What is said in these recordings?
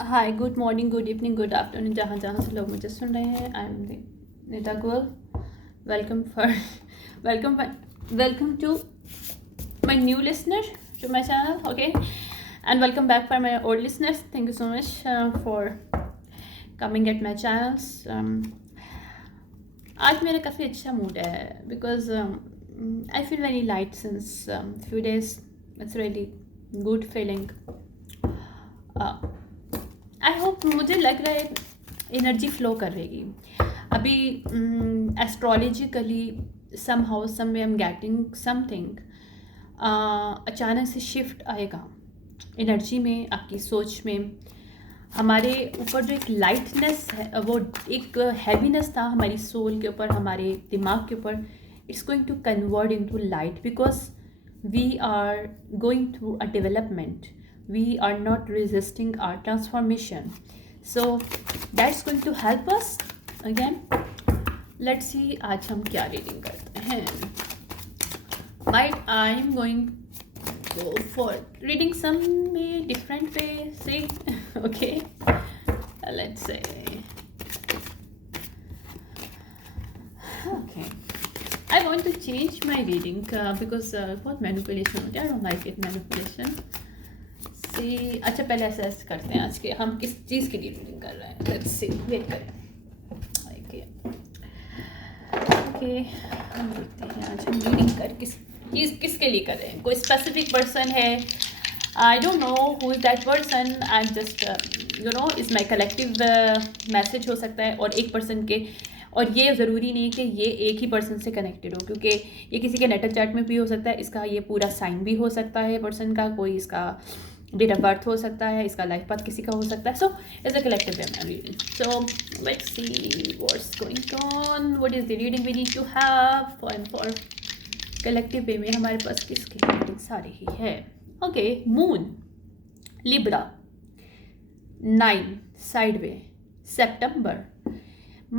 हाय, good morning, good evening, good afternoon, जहाँ जहाँ से लोग मुझे सुन रहे हैं। I am Neeta Goyal. Welcome for welcome welcome to my new listener to my channel, okay, and welcome back for my old listeners. Thank you so much for coming at my channels. आज मेरा काफ़ी अच्छा मूड है because I feel very light since few days. It's really good feeling. I hope, मुझे लग रहा है energy flow करेगी अभी। Astrologically somehow some way am getting something. अचानक से शिफ्ट आएगा एनर्जी में, आपकी सोच में। हमारे ऊपर जो एक लाइटनेस है, वो एक हैवीनेस था हमारी सोल के ऊपर, हमारे दिमाग के ऊपर, it's going to convert into light because we are going through a development. We are not resisting our transformation, so that's going to help us again. Let's see आज हम क्या रीडिंग करते हैं. Might I'm going to go for reading some different way. See, okay, let's say, okay, I want to change my reading because बहुत manipulation होता है. I don't like it manipulation. See, अच्छा पहले assess करते हैं आज के हम किस चीज़ की रीडिंग कर रहे हैं. Let's see, वेट करें. Okay, okay, हम देखते हैं आज हम रीडिंग कर किसके लिए कर रहे हैं. कोई स्पेसिफिक पर्सन है. I don't know who is that person. I'm just is my collective message हो सकता है और एक पर्सन के. और ये ज़रूरी नहीं कि ये एक ही पर्सन से कनेक्टेड हो, क्योंकि ये किसी के नेटल चार्ट में भी हो सकता है. इसका ये पूरा साइन भी हो सकता है पर्सन का, कोई इसका डेट ऑफ बर्थ हो सकता है, इसका लाइफ पाथ किसी का हो सकता है. So it's a collective way I reading. So let's see what's going on, what is the reading we need to have for collective way में. हमारे पास किसकी रीडिंग सारी ही है. Okay, moon, Libra, 9 side way, September.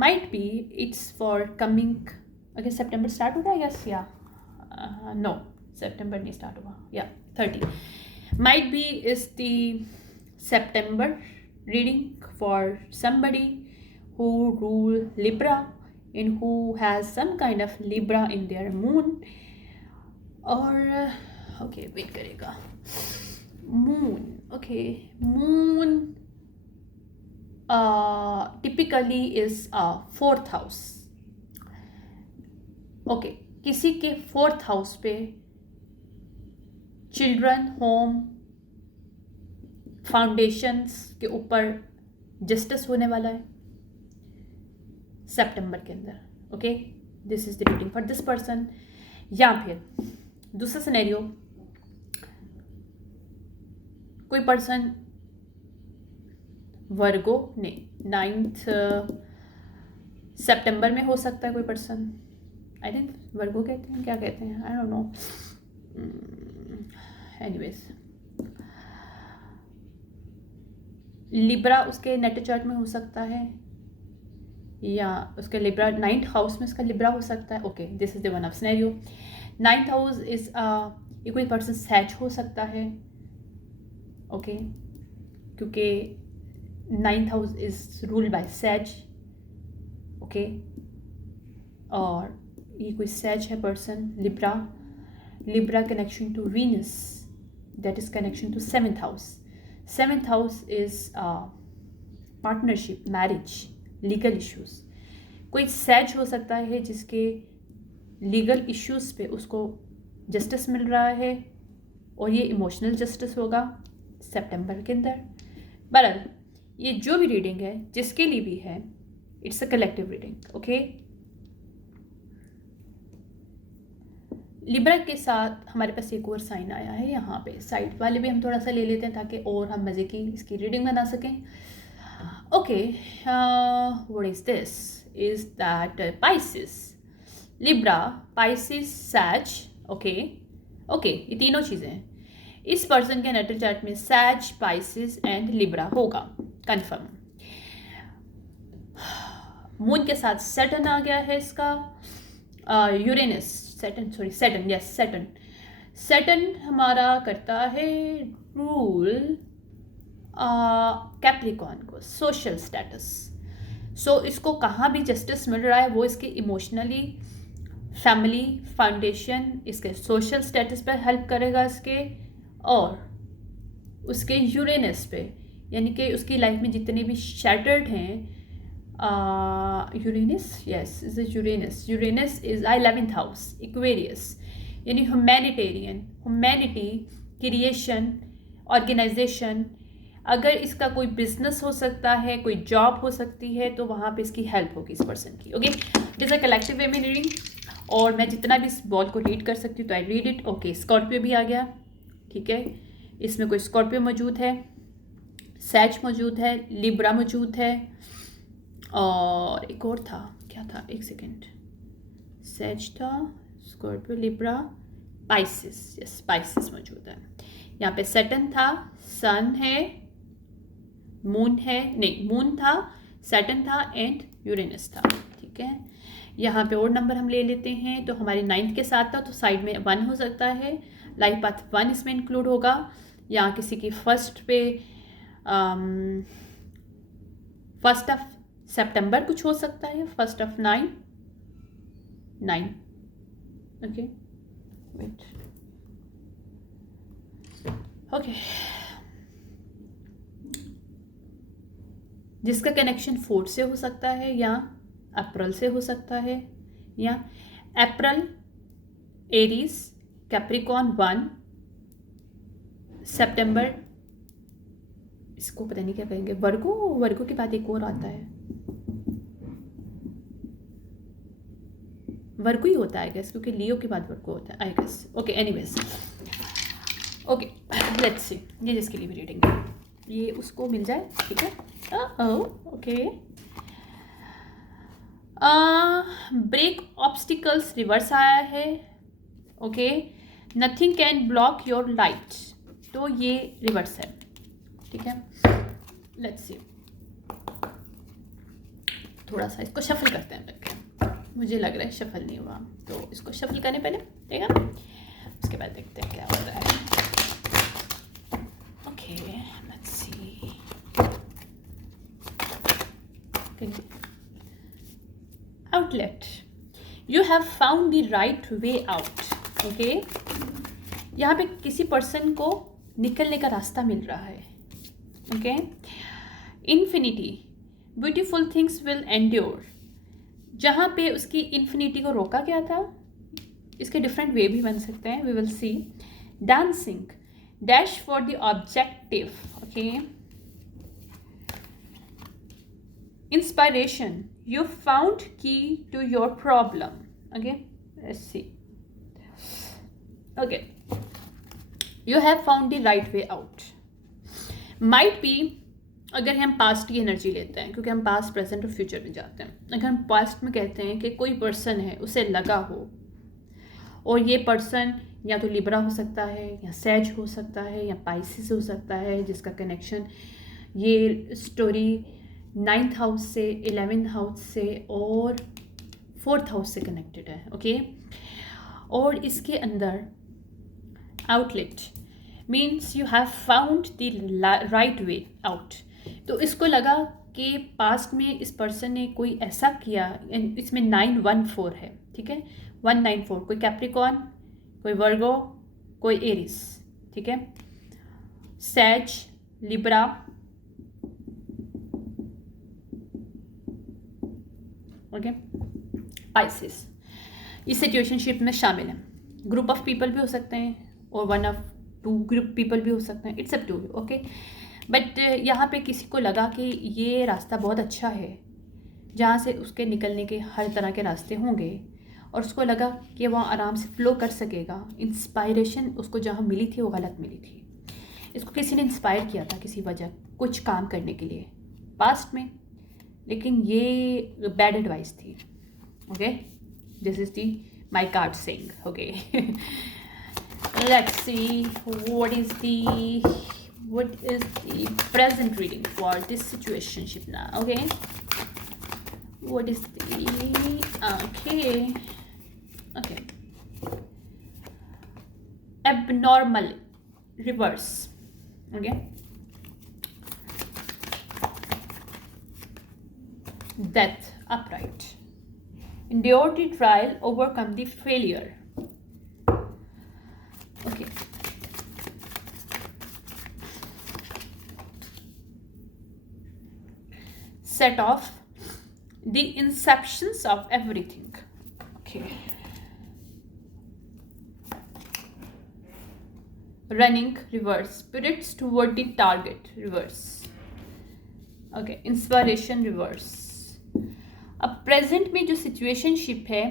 Might be it's for coming. Okay, September start होगा, yes, yeah, no, September नहीं start हुआ, yeah, 30. Might be is the September reading for somebody who rule Libra and who has some kind of Libra in their moon. और okay, wait करेगा. Moon, okay, moon typically is a 4th house. Okay, किसी के 4th house पे children, home, foundations के ऊपर justice होने वाला है सितंबर के अंदर. Okay, this is the reading for this person. या फिर दूसरा सिनेरियो, कोई पर्सन वर्गो ने 9th सितंबर में हो सकता है. कोई पर्सन, आई थिंक वर्गो कहते हैं, क्या कहते हैं, I don't know. Anyways, Libra उसके नेट चार्ट में हो सकता है, या उसके लिब्रा 9th हाउस में उसका लिब्रा हो सकता है. Okay, this is the one of scenario. 9th house is ये कोई पर्सन सैच हो सकता है. ओके, क्योंकि 9th house is ruled by sage. Okay, और ये कोई सैज है person. Libra connection to Venus, that is connection to 7th house. 7th house is partnership, marriage, legal issues. कोई सैज हो सकता है जिसके लीगल इश्यूज पे उसको जस्टिस मिल रहा है, और ये इमोशनल जस्टिस होगा सितंबर के अंदर. बहरहाल, ये जो भी रीडिंग है जिसके लिए भी है, it's a collective reading. Okay, Libra के साथ हमारे पास एक और साइन आया है यहाँ पे. साइड वाले भी हम थोड़ा सा ले लेते हैं ताकि और हम मज़े की इसकी रीडिंग बना सकें. Okay, what is this, is that Pisces, Libra, Pisces, sage. Okay okay, ये तीनों चीज़ें हैं. इस पर्सन के नेटल चार्ट में सैज, पाइसिस एंड लिब्रा होगा कंफर्म. मून के साथ सैटर्न आ गया है इसका. यूरेनस, सैटर्न, यस, सैटर्न हमारा करता है रूल कैप्रिकॉर्न को सोशल स्टेटस, सो इसको कहाँ भी जस्टिस मिल रहा है वो इसके इमोशनली, फैमिली, फाउंडेशन, इसके सोशल स्टेटस पे हेल्प करेगा इसके, और उसके यूरेनस पे, यानी कि उसकी लाइफ में जितने भी शैटर्ड हैं, Uranus, yes is Uranus, Uranus is 11th house, Aquarius, यानी ह्यूमैनिटेरियन, ह्यूमैनिटी, क्रिएशन, ऑर्गेनाइजेशन। अगर इसका कोई बिजनेस हो सकता है, कोई जॉब हो सकती है, तो वहाँ पे इसकी हेल्प होगी इस पर्सन की। Okay, it is a collective way में रीडिंग, और मैं जितना भी इस बॉल को रीड कर सकती हूँ तो I read it. Okay, Scorpio भी आ गया, ठीक है, इसमें कोई स्कॉर्पियो मौजूद है, सैज मौजूद है, लिब्रा मौजूद है, और एक और था, क्या था, एक सेकेंड, सैज था, Scorpio, Libra, Pisces, yes Pisces मौजूद है। यहाँ पे सैटर्न था, सन है, मून है, नहीं मून था, सैटर्न था एंड यूरेनस था, ठीक है। यहाँ पे और नंबर हम ले लेते हैं, तो हमारे 9th के साथ था, तो साइड में 1 हो सकता है, लाइफ पाथ 1 इसमें इंक्लूड होगा। यहाँ किसी की फर्स्ट पे 1st ऑफ सितंबर कुछ हो सकता है, 1st of 9, okay wait, okay, जिसका कनेक्शन 4 से हो सकता है, या अप्रैल से हो सकता है, या अप्रैल एरीज, कैप्रिकॉर्न 1, सितंबर, इसको पता नहीं क्या कहेंगे, वर्गो, वर्गो के बाद एक और आता है, वर्गो ही होता है आई गेस, क्योंकि लियो के बाद वर्गो होता है I guess. Okay anyways, okay let's see, ये जिसके लिए भी रीडिंग है ये उसको मिल जाए, ठीक है। ओके, ब्रेक ऑब्स्टिकल्स रिवर्स आया है, okay, nothing can block your light, तो ये रिवर्स है, ठीक है। लेट्स सी, थोड़ा सा इसको शफल करते हैं करके, मुझे लग रहा है शफल नहीं हुआ, तो इसको शफल करने पहले, ठीक है, उसके बाद देखते हैं क्या हो रहा है। Okay let's C, outlet, you have found the right way out, okay, यहाँ पे किसी पर्सन को निकलने का रास्ता मिल रहा है, okay. Infinity, beautiful things will endure, जहाँ पे उसकी इन्फिनिटी को रोका गया था, इसके डिफरेंट वे भी बन सकते हैं, we will see. Dancing, dash for the objective, okay. Inspiration, you found key to your problem, okay, let's see, okay, you have found the right way out, might be, अगर हम past की energy लेते हैं, क्योंकि हम past, present और future में जाते हैं, अगर हम पास्ट में कहते हैं कि कोई पर्सन है, उसे लगा हो, और ये पर्सन या तो लिब्रा हो सकता है, या सैज हो सकता है, या पाइसिस हो सकता है, जिसका कनेक्शन, ये स्टोरी 9th हाउस से, 11th हाउस से और 4th हाउस से कनेक्टेड है, ओके। और इसके अंदर outlet means you have found the right way out, तो इसको लगा कि पास्ट में इस पर्सन ने कोई ऐसा किया, इसमें 914 है, ठीक है, 194, कोई कैप्रिकॉर्न, कोई वर्गो, कोई एरिस, ठीक है, सैज, लिब्रा, ओके, पाइसिस, इस सिचुएशनशिप में शामिल है। ग्रुप ऑफ पीपल भी हो सकते हैं, और 1 of 2 ग्रुप पीपल भी हो सकते हैं, it's up to you, okay. But यहाँ पे किसी को लगा कि ये रास्ता बहुत अच्छा है, जहाँ से उसके निकलने के हर तरह के रास्ते होंगे, और उसको लगा कि वहाँ आराम से फ्लो कर सकेगा। इंस्पायरेशन उसको जहाँ मिली थी वो गलत मिली थी, इसको किसी ने इंस्पायर किया था किसी वजह, कुछ काम करने के लिए पास्ट में, लेकिन ये बैड एडवाइस थी, okay, this is the my card saying, okay. Let's C what is the present reading for this situationship now, okay, what is the okay abnormal reverse, okay, Death, upright. Endure the trial, overcome the failure. Okay. Set off, the inceptions of everything. Okay. Running, reverse. Spirits toward the target, reverse. Okay. Inspiration, reverse. अब present में जो situationship है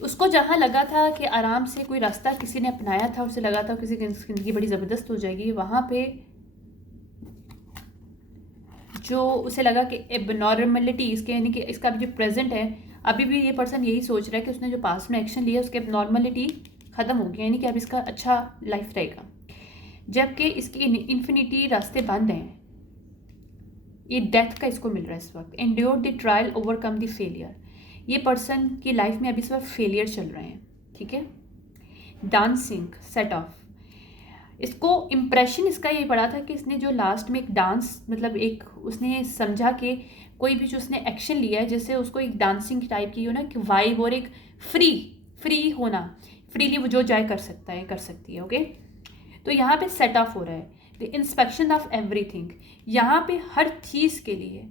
उसको जहाँ लगा था कि आराम से कोई रास्ता किसी ने अपनाया था, उसे लगा था किसी की ज़िंदगी बड़ी ज़बरदस्त हो जाएगी, वहाँ पे जो उसे लगा कि एबनॉर्मलिटी इसके, यानी कि इसका जो प्रेजेंट है, अभी भी ये पर्सन यही सोच रहा है कि उसने जो पास्ट में एक्शन लिया उसके एबनॉर्मलिटी ख़त्म हो गया, यानी कि अब इसका अच्छा लाइफ रहेगा, जबकि इसकी इन्फिनिटी रास्ते बंद हैं। ये डेथ का इसको मिल रहा है इस वक्त। Endure the trial, overcome the failure. ये पर्सन की लाइफ में अभी इस वक्त फेलियर चल रहे हैं, ठीक है। Dancing, set of. इसको इम्प्रेशन इसका ये पड़ा था कि इसने जो लास्ट में एक डांस, मतलब एक उसने समझा कि कोई भी जो उसने एक्शन लिया है, जैसे उसको एक डांसिंग टाइप की हो ना, कि वाइब और एक फ्री होना, फ्रीली वो जो जाए कर सकता है, कर सकती है। ओके, तो यहाँ पे सेट ऑफ हो रहा है द इंस्पेक्शन ऑफ एवरीथिंग। यहाँ पे हर चीज़ के लिए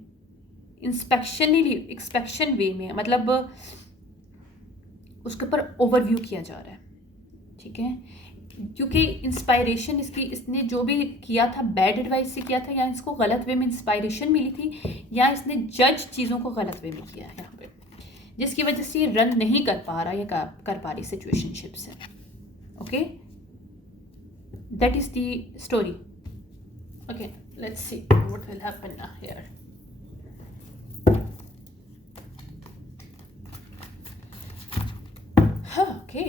इंस्पेक्शन वे में, मतलब उसके ऊपर ओवरव्यू किया जा रहा है, ठीक है। क्योंकि इंस्पायरेशन इसने जो भी किया था बैड एडवाइस से किया था, या इसको गलत वे में इंस्पायरेशन मिली थी, या इसने जज चीज़ों को गलत वे में किया है यहाँ पे, जिसकी वजह से ये रन नहीं कर पा रहा या कर पा रही सिचुएशनशिप से। Okay, that is the story. Okay, let's see what will happen here. Okay,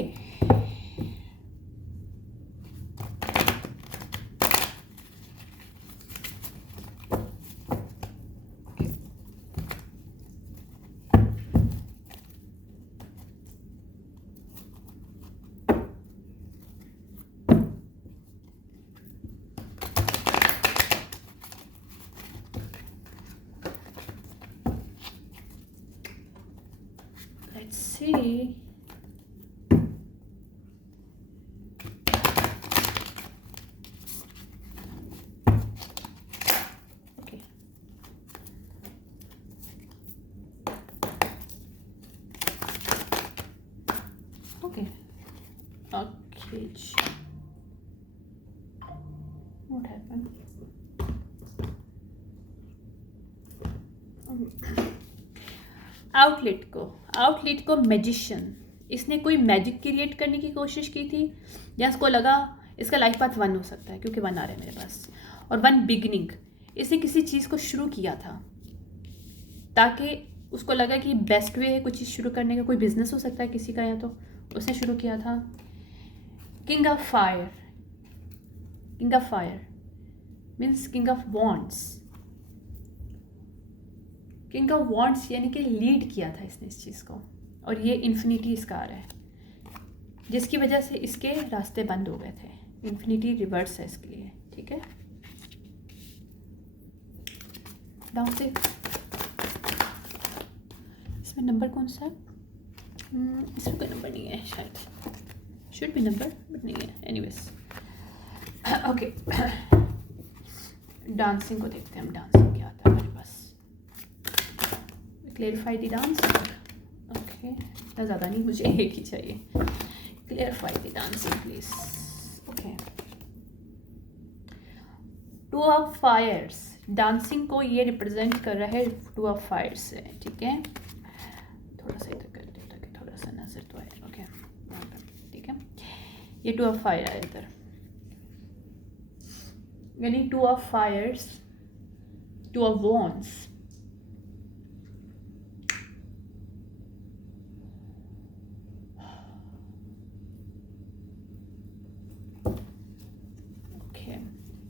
let's see. Okay. Okay. Okay. What happened? Outlet को मैजिशियन। इसने कोई मैजिक क्रिएट करने की कोशिश की थी, या इसको लगा इसका लाइफ पाथ 1 हो सकता है, क्योंकि 1 आ रहा है मेरे पास, और 1 बिगिनिंग। इसने किसी चीज़ को शुरू किया था ताकि उसको लगा कि बेस्ट वे है कुछ चीज़ शुरू करने का, कोई बिजनेस हो सकता है किसी का, या तो उसने शुरू किया था। King of fire means king of wands. King of wands यानी कि लीड किया था इसने इस चीज़ को, और ये इन्फिनिटी इसका आ रहा है, जिसकी वजह से इसके रास्ते बंद हो गए थे। इन्फिनिटी रिवर्स है इसके लिए, ठीक है। डाउन से इसमें नंबर कौन सा है? इसमें कोई नंबर नहीं है शायद, शुड बी नंबर बट नहीं है। एनीवेज, ओके, डांसिंग को देखते हैं हम। डांसिंग क्या आता है हमारे पास? Clarify the dance. ओके, इतना ज़्यादा नहीं, मुझे एक ही चाहिए। Clarify the dancing please. Okay, 2 of fires. Dancing को ये रिप्रेजेंट कर रहा है 2 ऑफ फायर्स से, ठीक है। थोड़ा सा इधर कर दे ताकि थोड़ा सा नजर तो आए। ओके, ठीक है, ये 2 ऑफ फायर है इधर, यानी 2 of fires, 2 of wands.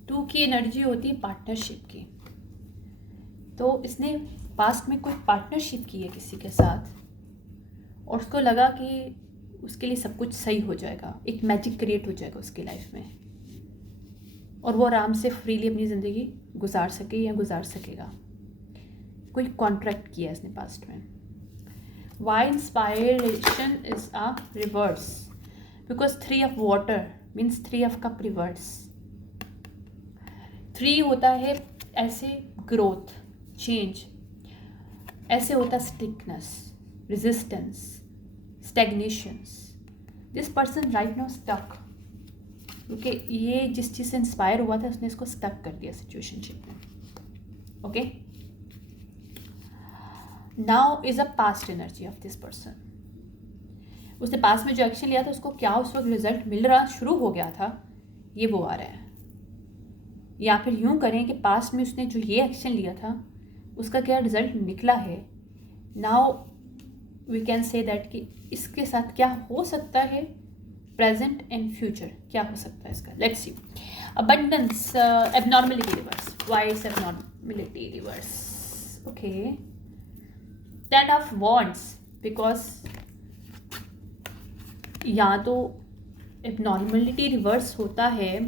Two की एनर्जी होती है पार्टनरशिप की, तो इसने पास्ट में कोई पार्टनरशिप की है किसी के साथ, और उसको लगा कि उसके लिए सब कुछ सही हो जाएगा, एक मैजिक क्रिएट हो जाएगा उसकी लाइफ में, और वो आराम से फ्रीली अपनी ज़िंदगी गुजार सके या गुजार सकेगा। कोई कॉन्ट्रैक्ट किया इसने पास्ट में. Why inspiration is a reverse? Because 3 of water means 3 of cup reverse. 3 होता है ऐसे ग्रोथ, चेंज, ऐसे होता stickiness, resistance, stagnations. This person right now stuck, क्योंकि ये जिस चीज़ से इंस्पायर हुआ था उसने इसको स्टक कर दिया सिचुएशनशिप में. Okay, now is a past energy of this person. उसने पास्ट में जो एक्शन लिया था उसको क्या उस वक्त रिजल्ट मिल रहा शुरू हो गया था, ये वो आ रहा है. या फिर यूं करें कि पास्ट में उसने जो ये एक्शन लिया था उसका क्या रिजल्ट निकला है. Now we can say that कि इसके साथ क्या हो सकता है, प्रेजेंट एंड फ्यूचर क्या हो सकता है इसका. Let's see. Abundance, abnormality reverse. Why is abnormality reverse? Okay, 10 of wands. Because या तो एबनॉर्मलिटी रिवर्स होता है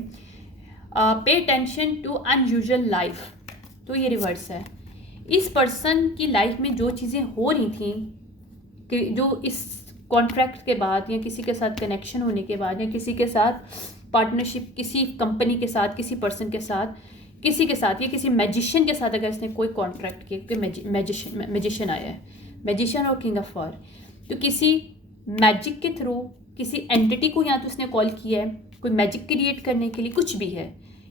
pay attention to unusual life, तो ये रिवर्स है. इस पर्सन की लाइफ में जो चीज़ें हो रही थी, जो इस कॉन्ट्रैक्ट के बाद या किसी के साथ कनेक्शन होने के बाद या किसी के साथ पार्टनरशिप, किसी कंपनी के साथ, किसी पर्सन के साथ, किसी के साथ या किसी मैजिशियन के साथ अगर इसने कोई कॉन्ट्रैक्ट किया, क्योंकि मैजिशियन आया है, मैजिशियन और किंग ऑफ वॉर, तो किसी मैजिक के थ्रू किसी एंटिटी को या तो उसने कॉल किया है कोई मैजिक क्रिएट करने के लिए, कुछ भी है.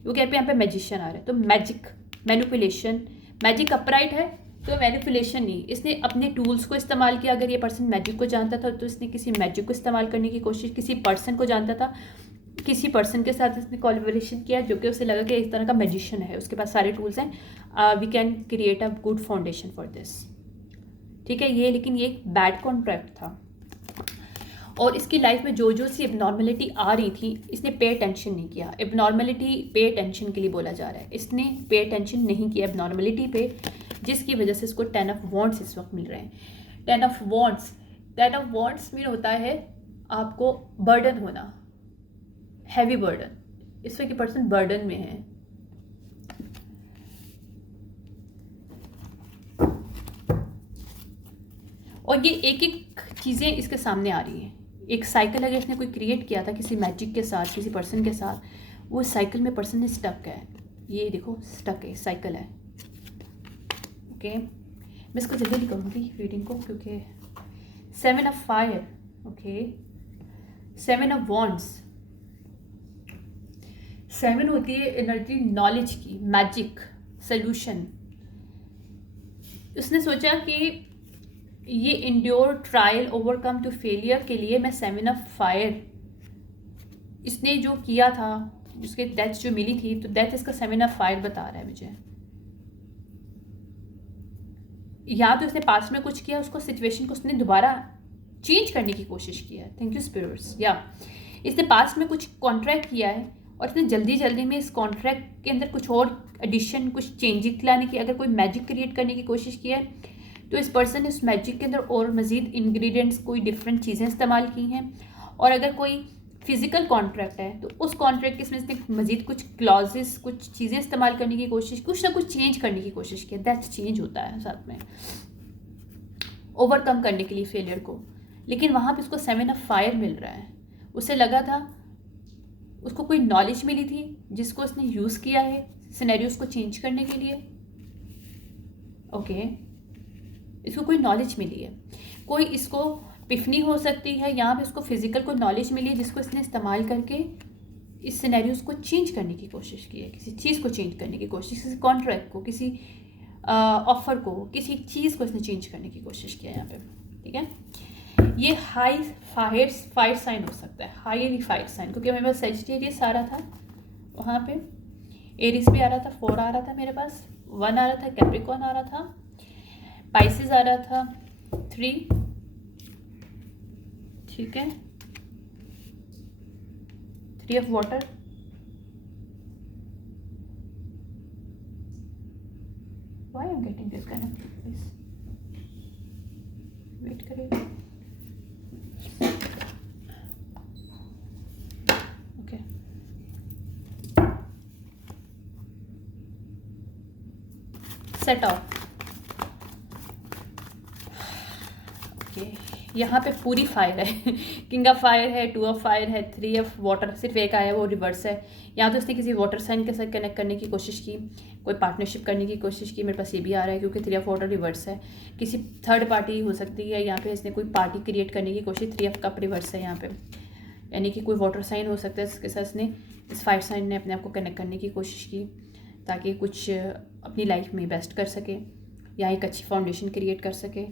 वो कह पे यहाँ पे मैजिशियन आ रहा है, तो मैजिक, मैनिपुलेशन. मैजिक अपराइट है तो मैनिपुलेशन नहीं. इसने अपने टूल्स को इस्तेमाल किया. अगर ये पर्सन मैजिक को जानता था तो इसने किसी मैजिक को इस्तेमाल करने की कोशिश, किसी पर्सन को जानता था, किसी पर्सन के साथ इसने कोलैबोरेशन किया जो कि उसे लगा कि इस तरह का मैजिशियन है, उसके पास सारे टूल्स हैं, we can create a good foundation for this. ठीक है, ये लेकिन ये एक बैड कॉन्ट्रैक्ट था. और इसकी लाइफ में जो जो सी एबनॉर्मलिटी आ रही थी इसने पे अटेंशन नहीं किया. एबनॉर्मलिटी पे अटेंशन के लिए बोला जा रहा है, इसने पे अटेंशन नहीं किया एबनॉर्मलिटी पे, जिसकी वजह से इसको 10 ऑफ वॉन्ड्स इस वक्त मिल रहे हैं. 10 of wands, 10 of wands mean होता है आपको बर्डन होना, हैवी बर्डन. इस वक्त की पर्सन बर्डन में है. और ये एक एक चीज़ें इसके सामने आ रही हैं. एक साइकिल अगर इसने कोई क्रिएट किया था किसी मैजिक के साथ, किसी पर्सन के साथ, वो साइकिल में पर्सन ने स्टक है. ये देखो स्टक है, साइकिल है. ओके, मैं इसको जल्दी करूँगी रीडिंग को, क्योंकि 7 of fire. Okay, 7 of wands. 7 होती है एनर्जी नॉलेज की, मैजिक, सल्यूशन. उसने सोचा कि ये endure, trial, overcome to failure के लिए मैं 7 ऑफ फायर, इसने जो किया था उसके डेथ जो मिली थी, तो डेथ इसका 7 ऑफ फायर बता रहा है मुझे. या तो इसने पास्ट में कुछ किया, उसको सिचुएशन को उसने दोबारा चेंज करने की कोशिश किया है. Thank you spirits. या इसने पास्ट में कुछ कॉन्ट्रैक्ट किया है और इसने जल्दी जल्दी में इस कॉन्ट्रैक्ट के अंदर कुछ और एडिशन, कुछ चेंजिंग लाने की, अगर कोई मैजिक क्रिएट करने की कोशिश की है तो इस पर्सन ने उस मैजिक के अंदर और मज़ीद इंग्रेडिएंट्स, कोई डिफरेंट चीज़ें इस्तेमाल की हैं. और अगर कोई फिजिकल कॉन्ट्रैक्ट है तो उस कॉन्ट्रैक्ट के इसमें इसने मज़ीद कुछ क्लॉजेस, कुछ चीज़ें इस्तेमाल करने की कोशिश, कुछ ना कुछ चेंज करने की कोशिश की. दैट चेंज होता है साथ में ओवरकम करने के लिए फेलियर को. लेकिन वहाँ पे उसको 7 ऑफ फायर मिल रहा है. उसे लगा था, उसको कोई नॉलेज मिली थी जिसको उसने यूज़ किया है सिनेरियोस को चेंज करने के लिए. ओके, इसको कोई नॉलेज मिली है, कोई इसको पिफनी हो सकती है, यहाँ पे इसको फिजिकल कोई नॉलेज मिली है जिसको इसने इस्तेमाल करके इस सिनेरियोस को चेंज करने की कोशिश की है. किसी चीज़ को चेंज करने की कोशिश, किसी कॉन्ट्रैक्ट को, किसी ऑफर को, किसी चीज़ को इसने चेंज करने की कोशिश किया यहाँ पे. ठीक है, ये हाई फायर साइन हो सकता है, हाईली फायर साइन, क्योंकि मेरे पास सेजिटेरियस आ रहा था, वहाँ पे एरिस भी आ रहा था, 4 आ रहा था मेरे पास, 1 आ रहा था, कैप्रिकॉर्न आ रहा था, पाइसेस आ रहा था, 3. ठीक है, 3 of water. Why I am getting this kind of please wait करिए. Okay, set of. ओके, यहाँ पे पूरी फायर है। किंग ऑफ फायर है, 2 ऑफ फायर है, 3 ऑफ वाटर, सिर्फ एक आया वो रिवर्स है। यहाँ तो इसने किसी वाटर साइन के साथ कनेक्ट करने की कोशिश की, कोई पार्टनरशिप करने की कोशिश की। मेरे पास ये भी आ रहा है क्योंकि 3 ऑफ वाटर रिवर्स है, किसी थर्ड पार्टी हो सकती है। यहाँ पे इसने कोई पार्टी क्रिएट करने की कोशिश, 3 ऑफ कप रिवर्स है यहाँ पे, यानी कि कोई वाटर साइन हो सकता है इसके साथ इसने, इस फायर साइन ने अपने आप को कनेक्ट करने की कोशिश की ताकि कुछ अपनी लाइफ में बेस्ट कर सके या एक अच्छी फाउंडेशन क्रिएट कर सके।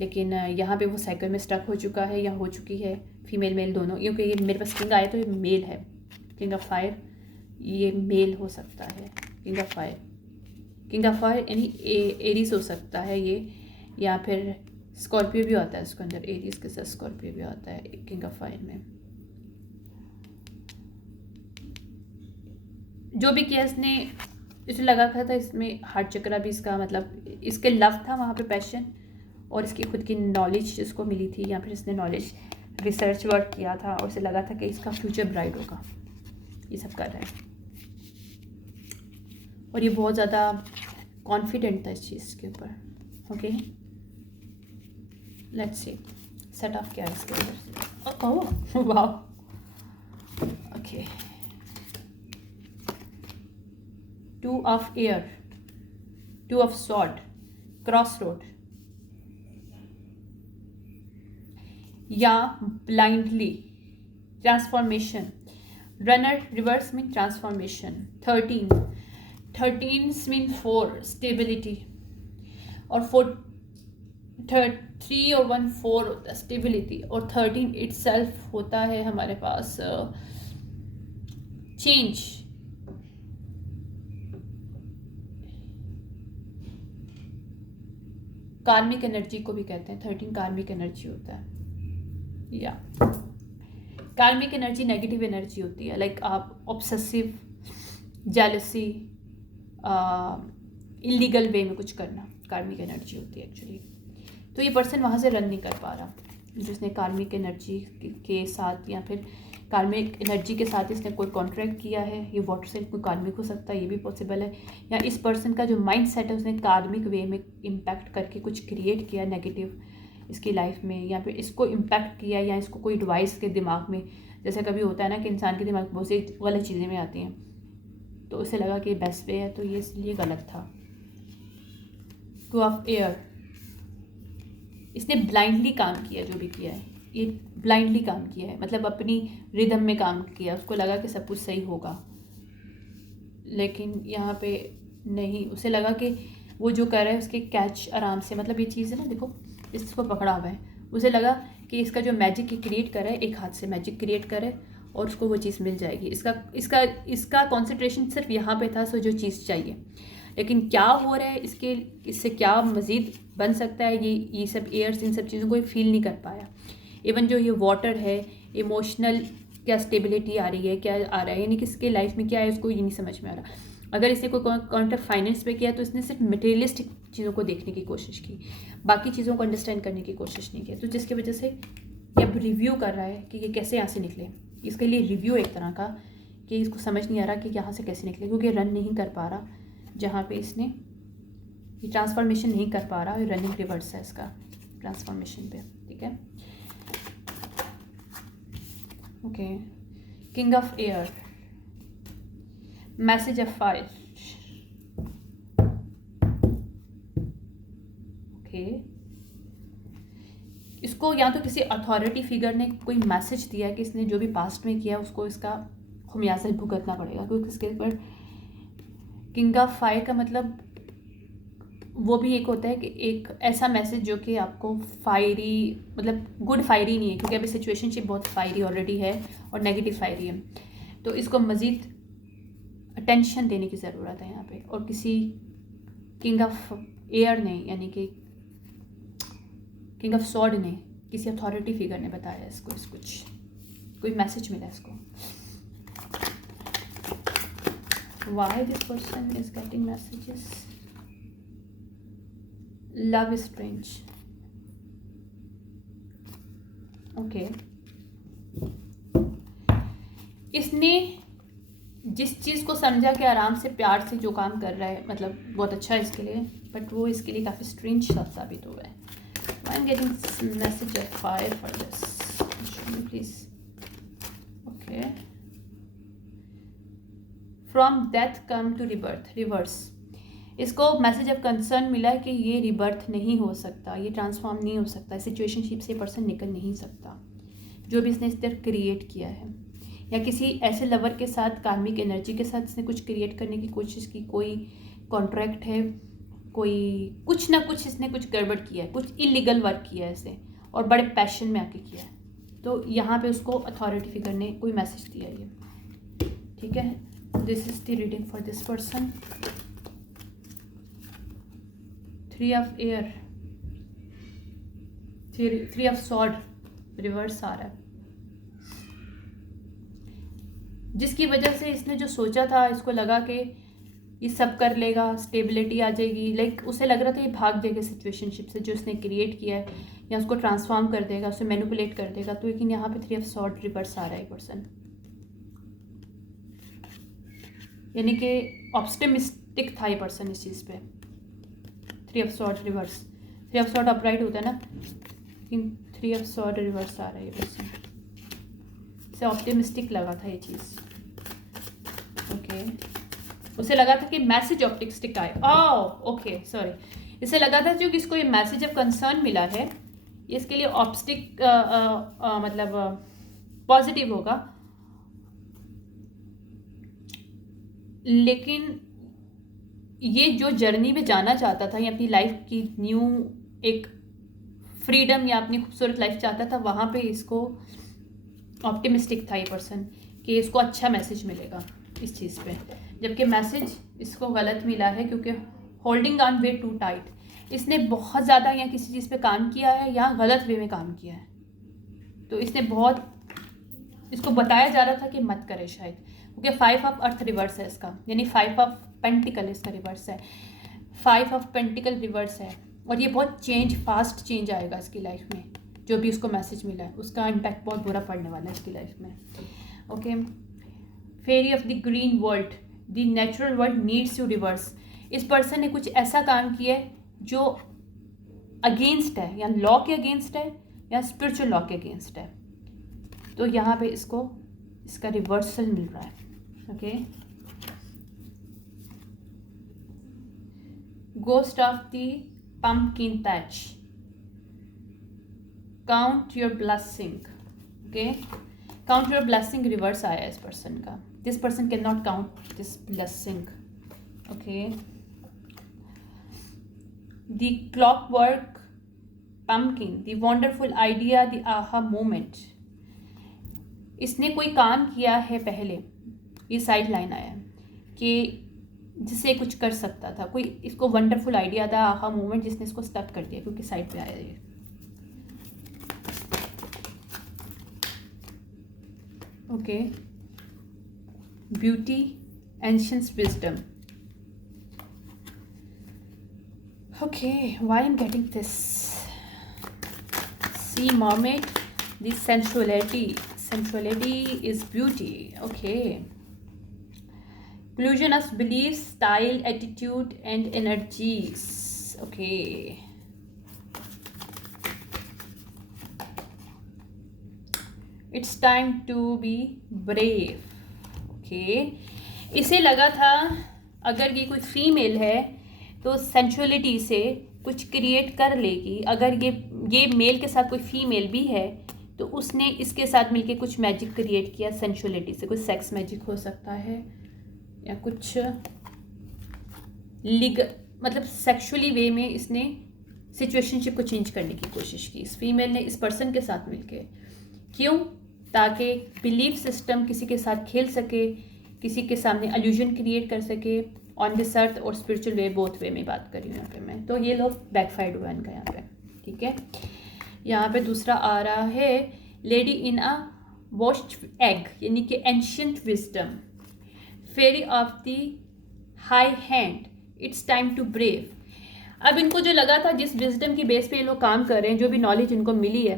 लेकिन यहाँ पे वो साइकिल में स्टक हो चुका है या हो चुकी है, फीमेल मेल दोनों, क्योंकि ये मेरे पास किंग आया तो ये मेल है। किंग ऑफ फायर ये मेल हो सकता है। King of fire, king of fire यानी एरीज हो सकता है ये, या फिर स्कॉर्पियो भी आता है इसके अंदर, एरीज के साथ स्कॉर्पियो भी आता है किंग ऑफ फायर में। जो भी किया इसने, इसे लगा था इसमें हार्ट चक्रा भी इसका, मतलब इसके लव था वहाँ पे, पैशन, और इसकी खुद की नॉलेज जिसको मिली थी, या फिर इसने नॉलेज रिसर्च वर्क किया था और उसे लगा था कि इसका फ्यूचर ब्राइट होगा। ये सब कर रहा है और ये बहुत ज़्यादा कॉन्फिडेंट था इस चीज़ के ऊपर। Okay, let's see set of क्या है इसके अंदर। ओह वाह, okay, 2 of air, 2 of sword, cross road, या blindly, transformation, runner reverse mean transformation, 13 mean 4 stability, और 3 और 1 4 होता है स्टेबिलिटी, और 13 इटसेल्फ होता है हमारे पास चेंज। कार्मिक एनर्जी को भी कहते हैं, 13 कार्मिक एनर्जी होता है, या कार्मिक एनर्जी नेगेटिव एनर्जी होती है, लाइक आप ऑब्सेसिव, जेलसी, इलीगल वे में कुछ करना, कार्मिक एनर्जी होती है एक्चुअली। तो ये पर्सन वहाँ से रन नहीं कर पा रहा, जिसने कार्मिक एनर्जी के साथ या फिर कार्मिक एनर्जी के साथ इसने कोई कॉन्ट्रैक्ट किया है। ये वाटर से कोई कार्मिक हो सकता है, ये भी पॉसिबल है, या इस पर्सन का जो माइंड सेट है उसने कार्मिक वे में इम्पैक्ट करके कुछ क्रिएट किया नेगेटिव इसकी लाइफ में, या फिर इसको इम्पैक्ट किया, या इसको कोई डिवाइस के दिमाग में, जैसे कभी होता है ना कि इंसान के दिमाग में बहुत सी गलत चीज़ें में आती हैं, तो उसे लगा कि बेस्ट वे है, तो ये इसलिए गलत था। 2 ऑफ एयर, इसने ब्लाइंडली काम किया, जो भी किया है ये ब्लाइंडली काम किया है, मतलब अपनी रिदम में काम किया, उसको लगा कि सब कुछ सही होगा, लेकिन यहाँ पे नहीं, उसे लगा कि वो जो कर रहा है उसके कैच आराम से, मतलब ये चीज़ है ना, देखो इसको पकड़ा हुआ है, उसे लगा कि इसका जो मैजिक क्रिएट कर रहा है, एक हाथ से मैजिक क्रिएट करे और उसको वो चीज़ मिल जाएगी। इसका कॉन्सेंट्रेशन सिर्फ यहाँ पे था, सो जो चीज़ चाहिए, लेकिन क्या हो रहा है इससे क्या मज़ीद बन सकता है, ये सब एयर्स इन सब चीज़ों को फील नहीं कर पाया। इवन जो ये वाटर है, इमोशनल क्या स्टेबिलिटी आ रही है, क्या आ रहा है, यानी कि इसके लाइफ में क्या है उसको ये नहीं समझ में आ रहा। अगर इसने कोई कॉन्ट्रैक्ट फाइनेंस पे किया तो इसने सिर्फ मटेरियलिस्टिक चीज़ों को देखने की कोशिश की, बाकी चीज़ों को अंडरस्टैंड करने की कोशिश नहीं की, तो जिसकी वजह से ये अब रिव्यू कर रहा है कि ये कैसे यहाँ से निकले। इसके लिए रिव्यू एक तरह का कि इसको समझ नहीं आ रहा कि यहाँ से कैसे निकले, क्योंकि रन नहीं कर पा रहा, जहाँ पे इसने ये ट्रांसफॉर्मेशन नहीं कर पा रहा, रनिंग रिवर्स है इसका ट्रांसफॉर्मेशन पे। ठीक है, okay, king of air, message of fire, okay, इसको या तो किसी अथॉरिटी फिगर ने कोई मैसेज दिया है कि इसने जो भी पास्ट में किया उसको इसका खुमियाजा भुगतना पड़ेगा, क्योंकि इसके ऊपर किंग ऑफ फायर का मतलब वो भी एक होता है कि एक ऐसा मैसेज जो कि आपको फायरी, मतलब गुड फायरी नहीं है, क्योंकि अभी सिचुएशनशिप बहुत फायरी ऑलरेडी है और नेगेटिव फायरी है, तो इसको मज़ीद अटेंशन देने की ज़रूरत है यहाँ पे। और किसी किंग ऑफ एयर ने, यानी कि किंग ऑफ सॉर्ड ने, किसी अथॉरिटी फिगर ने बताया इसको, कुछ कोई मैसेज मिला इसको। Why this person is getting messages? Love is strange, okay, इसने जिस चीज़ को समझा कि आराम से प्यार से जो काम कर रहा है, मतलब बहुत अच्छा है इसके लिए, बट वो इसके लिए काफ़ी स्ट्रेंज साबित हुआ है। I'm getting message of fire for this. Show me please. Okay. From death come to rebirth, reverse. इसको मैसेज ऑफ कंसर्न मिला है कि ये रिबर्थ नहीं हो सकता, ये ट्रांसफॉर्म नहीं हो सकता, सिचुएशनशिप से पर्सन निकल नहीं सकता जो भी इसने इस तरह क्रिएट किया है, या किसी ऐसे लवर के साथ कार्मिक एनर्जी के साथ इसने कुछ क्रिएट करने की कोशिश की, कोई कॉन्ट्रैक्ट है, कोई कुछ ना कुछ इसने कुछ गड़बड़ किया है, कुछ इलीगल वर्क किया है इसे, और बड़े पैशन में आके किया है. तो यहाँ पे उसको अथॉरिटी फिगर ने कोई मैसेज दिया है ये. ठीक है, this is the reading for this person. 3 of air, 3 of sword reverse आ रहा है. जिसकी वजह से इसने जो सोचा था, इसको लगा कि ये सब कर लेगा, स्टेबिलिटी आ जाएगी, लाइक उसे लग रहा था ये भाग जाएगा सिचुएशनशिप से जो इसने क्रिएट किया है, या उसको ट्रांसफॉर्म कर देगा, उसे मैनिपुलेट कर देगा. तो लेकिन यहाँ पे 3 ऑफ सॉर्ड रिवर्स आ रहा है पर्सन, यानी कि ऑप्टिमिस्टिक था ये पर्सन इस चीज़ पे. 3 of sword reverse, 3 of sword upright होता है ना, लेकिन 3 ऑफ सॉर्ड रिवर्स आ रहा है ये पर्सन. इसे ऑप्टिमिस्टिक लगा था ये चीज़. ओके, उसे लगा था कि मैसेज ऑप्टिमिस्टिक आए. ओके सॉरी, इसे लगा था जो कि इसको ये मैसेज ऑफ कंसर्न मिला है, ये इसके लिए ऑप्टिक मतलब पॉजिटिव होगा. लेकिन ये जो जर्नी में जाना चाहता था, या अपनी लाइफ की न्यू एक फ्रीडम या अपनी खूबसूरत लाइफ चाहता था, वहाँ पे इसको ऑप्टिमिस्टिक था ये पर्सन कि इसको अच्छा मैसेज मिलेगा इस चीज़ पे, जबकि मैसेज इसको गलत मिला है क्योंकि holding on way too tight. इसने बहुत ज़्यादा या किसी चीज़ पे काम किया है या गलत वे में काम किया है. तो इसने बहुत, इसको बताया जा रहा था कि मत करे शायद, क्योंकि 5 ऑफ अर्थ रिवर्स है इसका, यानी 5 ऑफ पेंटिकल इसका रिवर्स है, 5 ऑफ पेंटिकल रिवर्स है. और ये बहुत फास्ट चेंज आएगा इसकी लाइफ में. जो भी उसको मैसेज मिला है उसका इम्पैक्ट बहुत बुरा पड़ने वाला है इसकी लाइफ में. Okay, fairy of the green world, the natural world needs to reverse. इस पर्सन ने कुछ ऐसा काम किया है जो अगेंस्ट है, या लॉ के अगेंस्ट है या स्पिरिचुअल लॉ के अगेंस्ट है. तो यहाँ पे इसको इसका रिवर्सल मिल रहा है. Okay, ghost of the pumpkin patch, count your blessing. Okay, count your blessing reverse आया इस पर्सन का. This person can not count this blessing. Okay, the clock work pumpkin, the wonderful idea, the aha moment. इसने कोई काम किया है पहले, ये साइड लाइन आया कि जिससे कुछ कर सकता था, कोई इसको वंडरफुल आइडिया था, आहा मोमेंट, जिसने इसको स्टक कर दिया क्योंकि साइड पे आया ये. Okay, beauty, ancient wisdom. Okay, why I am getting this? Sea mermaid, the sensuality is beauty. Okay, illusion of belief, style, attitude and energies. Okay, it's time to be brave. Okay, इसे लगा था अगर ये कोई female है तो sensuality से कुछ क्रिएट कर लेगी. अगर ये मेल के साथ कोई फीमेल भी है तो उसने इसके साथ मिलके कुछ मैजिक क्रिएट किया सेंसुअलिटी से. कुछ सेक्स मैजिक हो सकता है या कुछ मतलब सेक्सुअली वे में इसने सिचुएशनशिप को चेंज करने की कोशिश की इस फीमेल ने इस पर्सन के साथ मिलके. क्यों? ताकि बिलीफ सिस्टम किसी के साथ खेल सके, किसी के सामने अल्यूजन क्रिएट कर सके ऑन दिस अर्थ और स्पिरिचुअल वे, बोथ वे में बात कर रही हूँ यहाँ पे मैं. तो ये लोग बैकफायर्ड हुआ इनका यहाँ पे. ठीक है, यहाँ पे दूसरा आ रहा है lady in a washed egg, यानी कि ancient wisdom, fairy of the high hand, it's time to brave. अब इनको जो लगा था जिस विजडम की बेस पे ये लोग काम कर रहे हैं, जो भी नॉलेज इनको मिली है,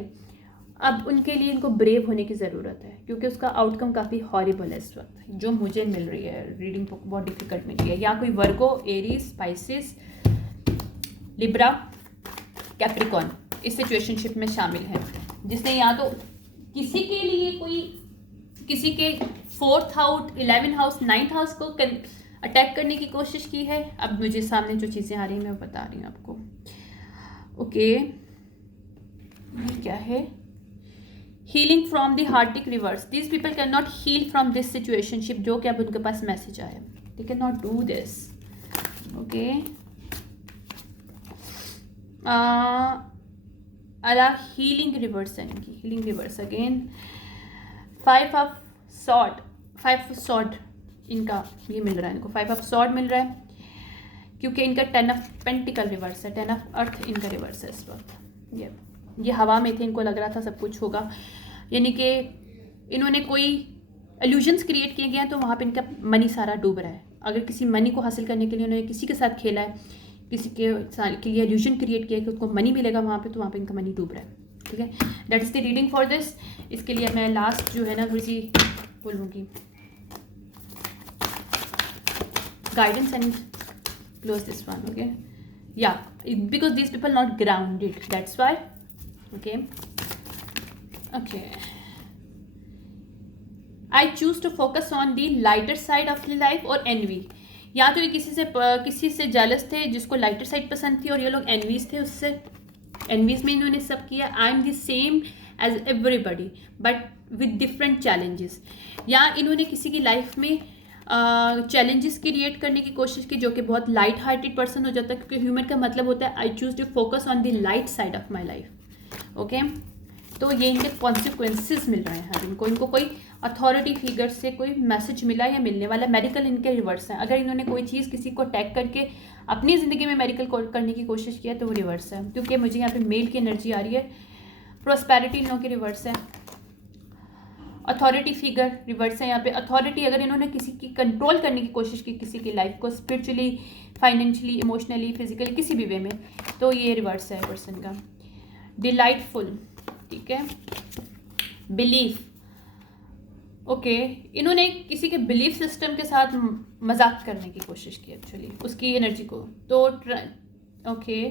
अब उनके लिए इनको ब्रेव होने की ज़रूरत है क्योंकि उसका आउटकम काफ़ी हॉरिबल है इस वक्त जो मुझे मिल रही है. रीडिंग बहुत डिफिकल्ट मिल रही है. या कोई वर्गो, एरीज, स्पाइसिस, लिब्रा, कैप्रिकॉन, इस सिचुएशनशिप में शामिल है, जिसने या तो किसी के लिए कोई किसी के 4th house, 11th house, 9th house को अटैक करने की कोशिश की है। अब मुझे सामने जो चीज़ें आ रही हैं मैं बता रही हूँ आपको। ओके, ये क्या है? Healing from the heartic reverse. This people can not heal from this situationship, जो कि अब उनके पास मैसेज आया, they can not do this. Okay, अला हीलिंग रिवर्स है इनकी, healing reverse again. 5 of sword इनका ये मिल रहा है, इनको 5 ऑफ सॉर्ड मिल रहा है, क्योंकि इनका 10 ऑफ पेंटिकल रिवर्स है, 10 ऑफ अर्थ इनका रिवर्स है इस वक्त। ये हवा में थे, इनको लग रहा था सब कुछ होगा, यानी कि इन्होंने कोई एल्यूजन्स क्रिएट किए गए हैं, तो वहाँ पे इनका मनी सारा डूब रहा है। अगर किसी मनी को हासिल करने के लिए उन्होंने किसी के साथ खेला है, किसी के लिए एल्यूजन क्रिएट किया है कि उसको मनी मिलेगा वहाँ पे, तो वहाँ पे इनका मनी डूब रहा है। ठीक है, that is the reading for this. इसके लिए मैं लास्ट जो है ना थोड़ी सी बोलूँगी guidance and close this one. Okay, yeah, because these people not grounded, that's why. Okay, I choose to focus on the lighter side of the life or envy. या तो ये किसी से जेलस थे जिसको लाइटर साइड पसंद थी, और ये लोग एनवीज थे, उससे एनवीज में इन्होंने सब किया। I am the same as everybody but with different challenges. या इन्होंने किसी की लाइफ में चैलेंजेस क्रिएट करने की कोशिश की, जो कि बहुत लाइट हार्टेड पर्सन हो जाता है, क्योंकि ह्यूमन का मतलब होता है I choose to focus on the light side of my life. Okay, तो ये इनके कॉन्सिक्वेंसेस मिल रहे हैं हर इनको कोई अथॉरिटी फिगर से कोई मैसेज मिला या मिलने वाला। मेडिकल इनके रिवर्स है। अगर इन्होंने कोई चीज़ किसी को अटैक करके अपनी ज़िंदगी में मेडिकल करने की कोशिश किया तो वो रिवर्स है, क्योंकि मुझे यहाँ पे मेल की एनर्जी आ रही है। प्रोस्पेरिटी इन लोगों की रिवर्स है। अथॉरिटी फिगर रिवर्स है यहाँ पे। अथॉरिटी अगर इन्होंने किसी की कंट्रोल करने की कोशिश की, किसी की लाइफ को स्पिरिचुअली, फाइनेंशियली, इमोशनली, फिजिकली, किसी भी वे में, तो ये रिवर्स है पर्सन का। डिलाइटफुल, ठीक है। बिलीफ, ओके, इन्होंने किसी के बिलीफ सिस्टम के साथ मजाक करने की कोशिश की एक्चुअली, उसकी एनर्जी को। तो ओके,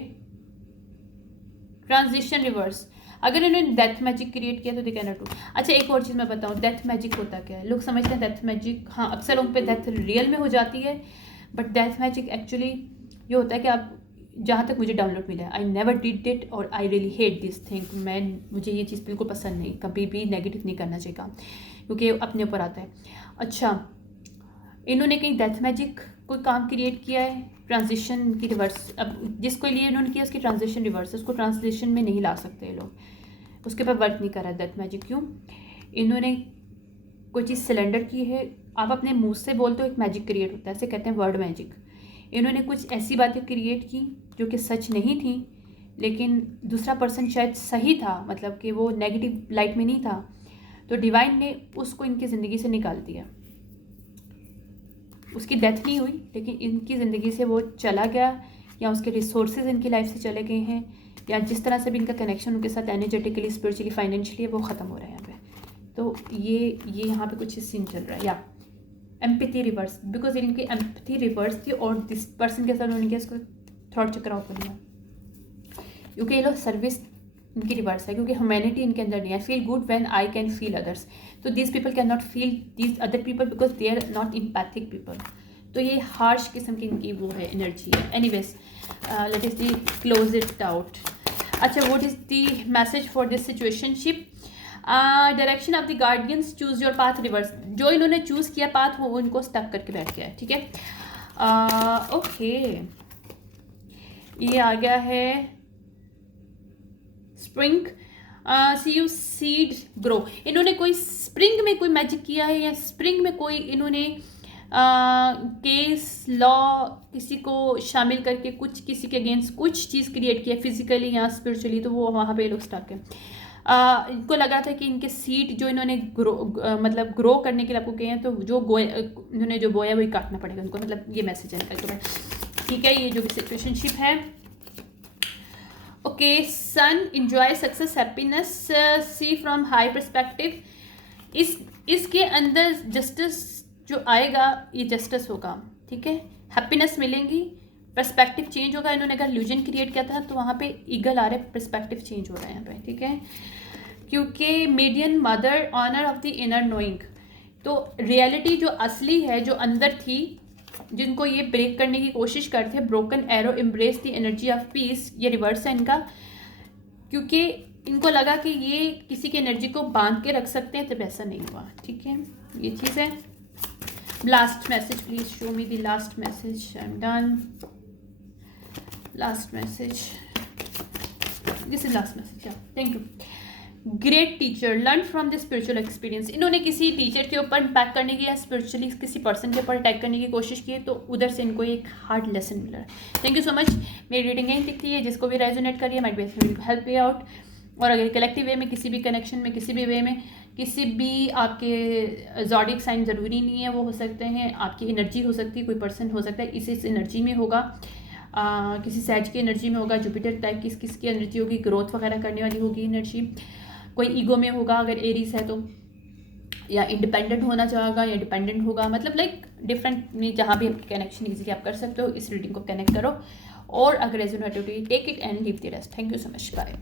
ट्रांजिशन रिवर्स। अगर इन्होंने डेथ मैजिक क्रिएट किया तो दे कैन नॉट डू। अच्छा, एक और चीज़ मैं बताऊँ, डेथ मैजिक होता क्या है? लोग समझते हैं डेथ मैजिक, हाँ अक्सर लोगों पे डेथ रियल में हो जाती है, बट डेथ मैजिक एक्चुअली ये होता है कि आप, जहाँ तक मुझे डाउनलोड मिला है, आई नेवर डिड इट और I really hate this thing. मुझे ये चीज़ बिल्कुल पसंद नहीं, कभी भी नेगेटिव नहीं करना चाहिए काम, क्योंकि अपने ऊपर आता है। अच्छा, इन्होंने कहीं डेथ मैजिक कोई काम क्रिएट किया है, ट्रांजिशन की रिवर्स। अब जिसको लिए इन्होंने किया उसकी ट्रांजिशन रिवर्स है, उसको ट्रांसलेशन में नहीं ला सकते ये लोग, उसके ऊपर वर्क नहीं कर रहा है डेथ मैजिक। क्यों? इन्होंने कोई चीज़ सिलेंडर की है, आप अपने मुंह से बोलते हो एक मैजिक क्रिएट होता है, ऐसे कहते हैं वर्ड मैजिक। इन्होंने कुछ ऐसी बातें क्रिएट की जो कि सच नहीं थी, लेकिन दूसरा पर्सन शायद सही था, मतलब कि वो नेगेटिव लाइट में नहीं था, तो डिवाइन ने उसको इनकी ज़िंदगी से निकाल दिया। उसकी डेथ नहीं हुई, लेकिन इनकी ज़िंदगी से वो चला गया, या उसके रिसोर्सेज इनकी लाइफ से चले गए हैं, या जिस तरह से भी इनका कनेक्शन उनके साथ एनर्जेटिकली, स्पिरिचुअली, फाइनेंशियली वो ख़त्म हो रहा है यहाँ पे। तो ये यहाँ पे कुछ सीन चल रहा है। या एम्पैथी रिवर्स, बिकॉज इनकी एम्पैथी रिवर्स थी और दिस पर्सन के साथ उन्होंने इसको थॉट चक्र ओपन हुआ, क्योंकि ये लोग सर्विस इनकी रिवर्स है, क्योंकि ह्यूमैनिटी इनके अंदर नहीं है। I feel good when I can feel others, तो this people can not feel these other people because they are not empathic people. तो ये हार्श किस्म की इनकी वो है, एनर्जी है। Anyways, let is the close it out. अच्छा, what is the message for this situationship? Direction of the guardians, choose your path reverse. जो इन्होंने चूज़ किया पाथ, वो इनको स्टक करके बैठ गया है। ठीक है, ओके, ये आ गया है spring, see you seed grow. इन्होंने कोई स्प्रिंग में कोई मैजिक किया है, या स्प्रिंग में कोई इन्होंने केस लॉ किसी को शामिल करके कुछ किसी के अगेंस्ट कुछ चीज़ क्रिएट किया, फिजिकली या स्पिरिचुअली, तो वो वहाँ पे लोग स्टक है। इनको लग रहा था कि इनके सीड जो इन्होंने मतलब ग्रो करने के लिए आपको कहे हैं, तो जो इन्होंने जो बोया वही काटना पड़ेगा उनको, मतलब ये मैसेज है निकल के। ठीक है, ये जो भी सिचुएशनशिप है। Okay, sun, enjoy success, happiness, see from high perspective. इसके अंदर जस्टिस जो आएगा, ये जस्टिस होगा। ठीक है, हैप्पीनेस मिलेंगी, पर्सपेक्टिव चेंज होगा। इन्होंने अगर इल्यूजन क्रिएट किया था तो वहाँ पे ईगल आ रहा है, पर्सपेक्टिव चेंज हो रहा है यहाँ पे, ठीक है। क्योंकि median mother honour of the inner knowing, तो रियलिटी जो असली है, जो अंदर थी, जिनको ये ब्रेक करने की कोशिश करते हैं, broken arrow embrace the energy of peace, ये रिवर्स है इनका, क्योंकि इनको लगा कि ये किसी की एनर्जी को बांध के रख सकते हैं, तब ऐसा नहीं हुआ, ठीक है। ये चीज़ है। Last message please show me the last message. I am done. Last message, this is last message. Thank you. Great teacher learn from the spiritual experience. इन्होंने किसी टीचर के ऊपर इम्पैक्ट करने की या स्पिरिचुअली किसी पर्सन के ऊपर अटैक करने की कोशिश की, तो उधर से इनको एक हार्ड लेसन मिला है। Thank you so much. मेरी रीडिंग यहीं दिखती है, जिसको भी रेजोनेट करिए might be help me out. और अगर कलेक्टिव वे में किसी भी कनेक्शन में, किसी भी वे में, किसी भी आपके ज़ोडिएक साइन ज़रूरी नहीं है, वो हो सकते हैं, आपकी एनर्जी हो सकती है, कोई पर्सन हो सकता है इस एनर्जी में होगा, किसी सैज की एनर्जी में होगा, जुपिटर टाइप किसकी एनर्जी होगी, ग्रोथ वगैरह करने वाली होगी एनर्जी, कोई ईगो में होगा अगर एरीज है तो, या इंडिपेंडेंट होना चाहेगा या डिपेंडेंट होगा, मतलब लाइक डिफरेंट में जहाँ भी आपकी कनेक्शन इजीली आप कर सकते हो। इस रीडिंग को कनेक्ट करो और अगर रेजोनेट होती है take it and leave the rest. Thank you so much, bye.